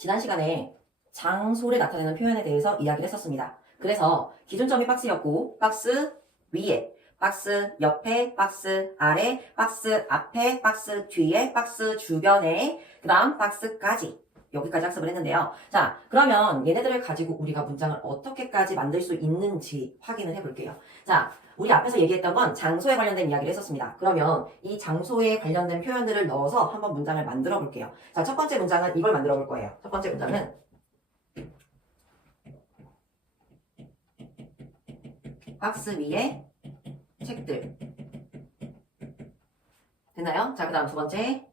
지난 시간에 장소를 나타내는 표현에 대해서 이야기를 했었습니다. 그래서 기준점이 박스였고, 박스 위에, 박스 옆에, 박스 아래, 박스 앞에, 박스 뒤에, 박스 주변에, 그 다음 박스까지. 여기까지 학습을 했는데요. 자, 그러면 얘네들을 가지고 우리가 문장을 어떻게까지 만들 수 있는지 확인을 해볼게요. 자, 우리 앞에서 얘기했던 건 장소에 관련된 이야기를 했었습니다. 그러면 이 장소에 관련된 표현들을 넣어서 한번 문장을 만들어 볼게요. 자, 첫 번째 문장은 이걸 만들어 볼 거예요. 첫 번째 문장은 박스 위에 책들. 됐나요? 자, 그 다음 두 번째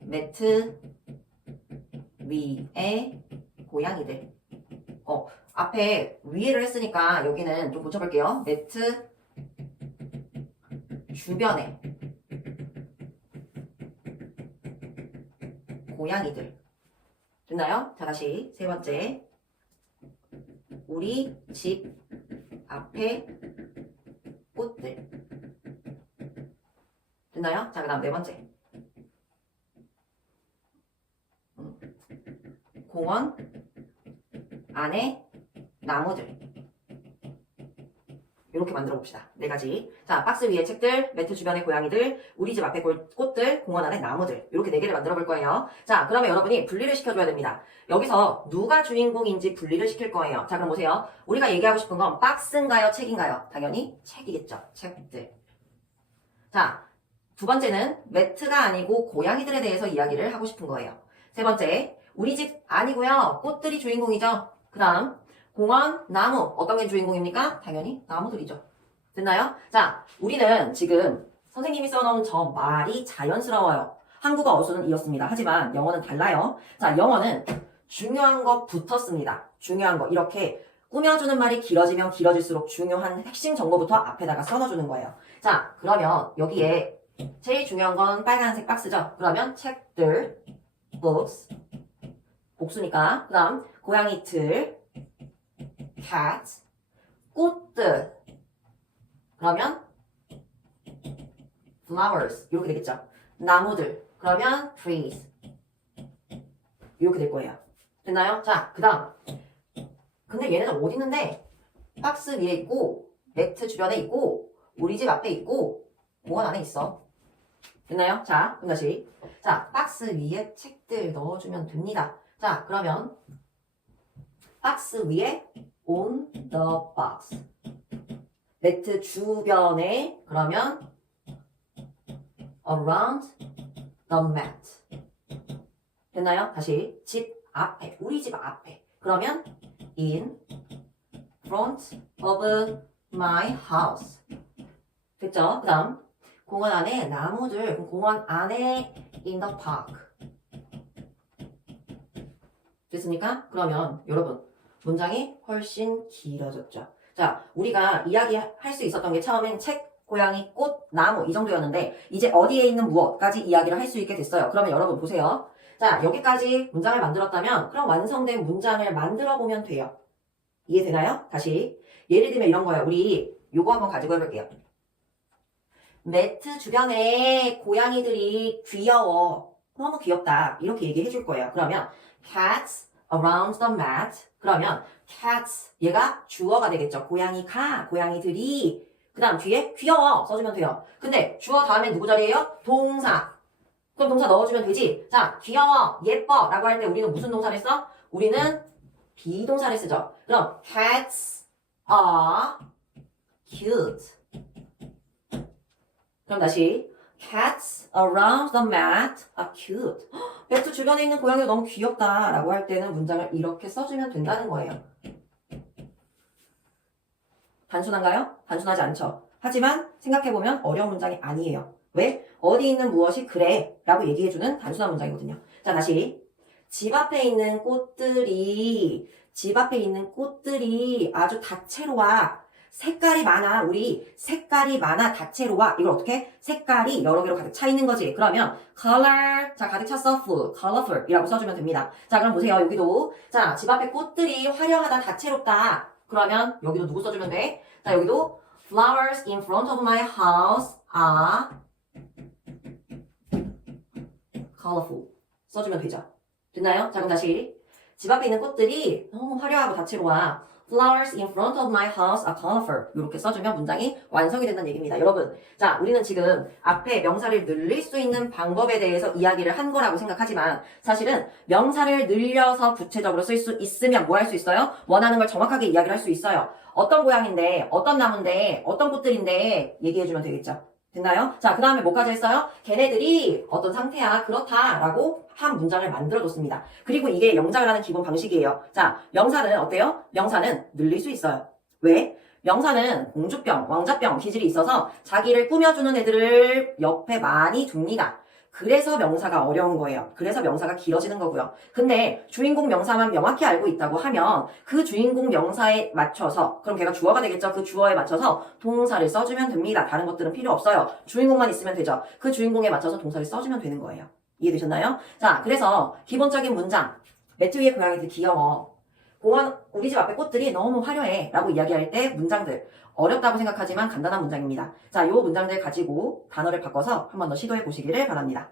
매트 위에 고양이들. 앞에 위에를 했으니까 여기는 좀 고쳐볼게요. 매트 주변에 고양이들. 됐나요? 자, 다시 세 번째. 우리 집 앞에 꽃들. 됐나요? 자, 그 다음 네 번째. 공원 안에 나무들. 이렇게 만들어 봅시다. 네 가지. 자, 박스 위에 책들, 매트 주변의 고양이들, 우리 집 앞에 꽃들, 공원 안에 나무들. 이렇게 네 개를 만들어 볼 거예요. 자, 그러면 여러분이 분리를 시켜줘야 됩니다. 여기서 누가 주인공인지 분리를 시킬 거예요. 자, 그럼 보세요. 우리가 얘기하고 싶은 건 박스인가요? 책인가요? 당연히 책이겠죠. 책들. 자, 두 번째는 매트가 아니고 고양이들에 대해서 이야기를 하고 싶은 거예요. 세 번째, 우리 집 아니고요. 꽃들이 주인공이죠. 그 다음 공원, 나무. 어떤 게 주인공입니까? 당연히 나무들이죠. 됐나요? 자, 우리는 지금 선생님이 써놓은 저 말이 자연스러워요. 한국어 어수는 이렇습니다. 하지만 영어는 달라요. 자, 영어는 중요한 거 붙었습니다. 중요한 거. 이렇게 꾸며주는 말이 길어지면 길어질수록 중요한 핵심 정보부터 앞에다가 써놔주는 거예요. 자, 그러면 여기에 제일 중요한 건 빨간색 박스죠. 그러면 책들, books, 복수니까. 그 다음 고양이들, cat, 꽃들. 그러면 flowers 이렇게 되겠죠. 나무들. 그러면 trees 이렇게 될 거예요. 됐나요? 자, 그 다음 근데 얘네들 어디 있는데 박스 위에 있고 매트 주변에 있고 우리 집 앞에 있고 공원 안에 있어. 됐나요? 자, 그럼 다시. 자, 박스 위에 책들 넣어주면 됩니다. 자, 그러면 박스 위에 on the box. 매트 주변에 그러면 around the mat. 됐나요? 다시. 집 앞에, 우리 집 앞에. 그러면 in front of my house. 됐죠? 그 다음 공원 안에 나무들. 공원 안에 in the park. 됐습니까? 그러면 여러분 문장이 훨씬 길어졌죠. 자, 우리가 이야기할 수 있었던 게 처음엔 책, 고양이, 꽃, 나무 이 정도였는데 이제 어디에 있는 무엇까지 이야기를 할 수 있게 됐어요. 그러면 여러분 보세요. 자, 여기까지 문장을 만들었다면 그럼 완성된 문장을 만들어 보면 돼요. 이해되나요? 다시. 예를 들면 이런 거예요. 우리 요거 한번 가지고 해볼게요. 매트 주변에 고양이들이 귀여워. 너무 귀엽다. 이렇게 얘기해 줄 거예요. 그러면 cats around the mat. 그러면 cats 얘가 주어가 되겠죠. 고양이가, 고양이들이. 그 다음 뒤에 귀여워 써주면 돼요. 근데 주어 다음에 누구 자리예요? 동사. 그럼 동사 넣어주면 되지. 자, 귀여워, 예뻐 라고 할 때 우리는 무슨 동사를 써? 우리는 비동사를 쓰죠. 그럼 cats are cute. 그럼 다시 cats around the mat are cute. 매트 주변에 있는 고양이가 너무 귀엽다 라고 할 때는 문장을 이렇게 써주면 된다는 거예요. 단순한가요? 단순하지 않죠. 하지만 생각해보면 어려운 문장이 아니에요. 왜? 어디 있는 무엇이 그래 라고 얘기해주는 단순한 문장이거든요. 자, 다시. 집 앞에 있는 꽃들이 아주 다채로워. 색깔이 많아. 우리 색깔이 많아. 다채로워. 이걸 어떻게? 색깔이 여러 개로 가득 차 있는 거지. 그러면 color. 자, 가득 찼어. full. colorful 이라고 써주면 됩니다. 자, 그럼 보세요. 여기도. 자, 집 앞에 꽃들이 화려하다. 다채롭다. 그러면 여기도 누구 써주면 돼? 자, 여기도 flowers in front of my house are colorful. 써주면 되죠. 됐나요? 자, 그럼 다시. 집 앞에 있는 꽃들이 너무 화려하고 다채로워. Flowers in front of my house are colorful. 이렇게 써주면 문장이 완성이 된다는 얘기입니다. 여러분, 자, 우리는 지금 앞에 명사를 늘릴 수 있는 방법에 대해서 이야기를 한 거라고 생각하지만 사실은 명사를 늘려서 구체적으로 쓸 수 있으면 뭐 할 수 있어요? 원하는 걸 정확하게 이야기를 할 수 있어요. 어떤 고양인데, 어떤 나무인데, 어떤 꽃들인데 얘기해주면 되겠죠. 됐나요? 자, 그 다음에 뭐까지 했어요? 걔네들이 어떤 상태야, 그렇다 라고 한 문장을 만들어줬습니다. 그리고 이게 영작을 하는 기본 방식이에요. 자, 명사는 어때요? 명사는 늘릴 수 있어요. 왜? 명사는 공주병, 왕자병 기질이 있어서 자기를 꾸며주는 애들을 옆에 많이 둡니다. 그래서 명사가 어려운 거예요. 그래서 명사가 길어지는 거고요. 근데 주인공 명사만 명확히 알고 있다고 하면 그 주인공 명사에 맞춰서, 그럼 걔가 주어가 되겠죠? 그 주어에 맞춰서 동사를 써주면 됩니다. 다른 것들은 필요 없어요. 주인공만 있으면 되죠. 그 주인공에 맞춰서 동사를 써주면 되는 거예요. 이해되셨나요? 자, 그래서 기본적인 문장. 매트 위에 고양이들 귀여워. 공원, 우리 집 앞에 꽃들이 너무 화려해 라고 이야기할 때 문장들. 어렵다고 생각하지만 간단한 문장입니다. 자, 요 문장들 가지고 단어를 바꿔서 한 번 더 시도해 보시기를 바랍니다.